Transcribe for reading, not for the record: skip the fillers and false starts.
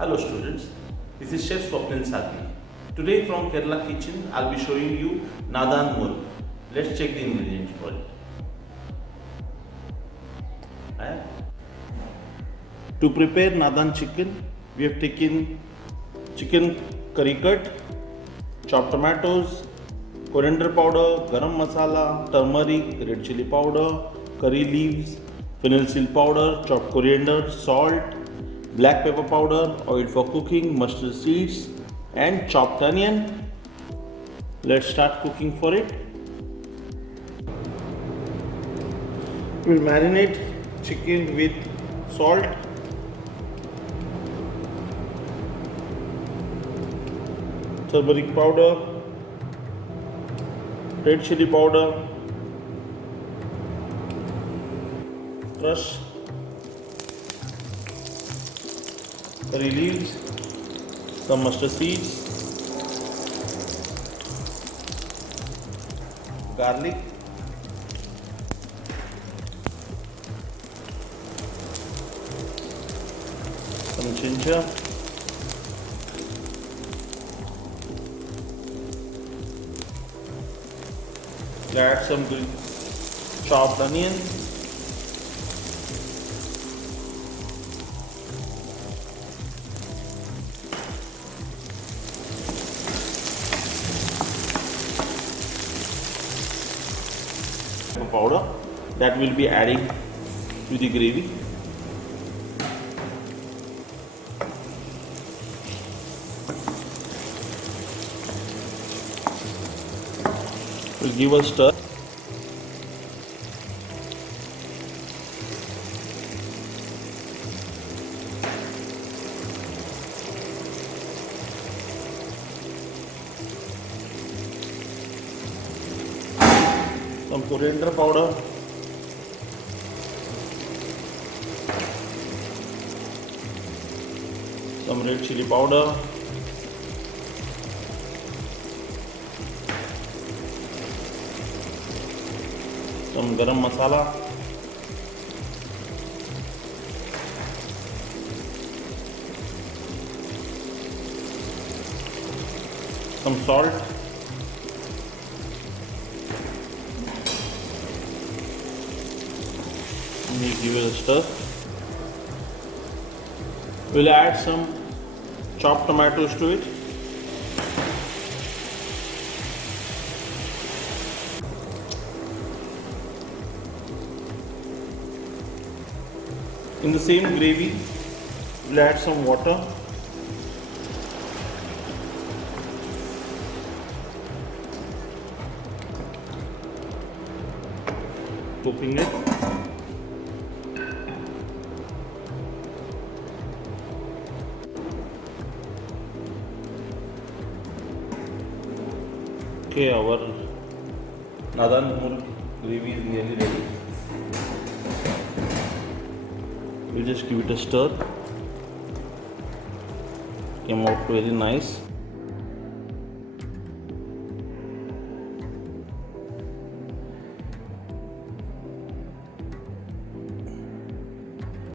Hello students, this is Chef Swapnil Salvi. Today from Kerala kitchen, I'll be showing you Nadan Murg. Let's check the ingredients for it. To prepare Nadan chicken, we have taken chicken curry cut, chopped tomatoes, coriander powder, garam masala, turmeric, red chilli powder, curry leaves, fennel seal powder, chopped coriander, salt, black pepper powder, oil for cooking, mustard seeds and chopped onion. Let's start cooking for it. We'll marinate chicken with salt, turmeric powder, red chilli powder, crushed curry leaves, some mustard seeds, garlic, some ginger, add some chopped onion, powder that will be adding to the gravy. We'll give a stir. Some coriander powder, some red chilli powder, some garam masala, some salt, we give it a stir. We'll add some chopped tomatoes to it. In the same gravy, we'll add some water. Cooking it. Okay, our Nadan Murg gravy is nearly ready. We just give it a stir. Came out very nice.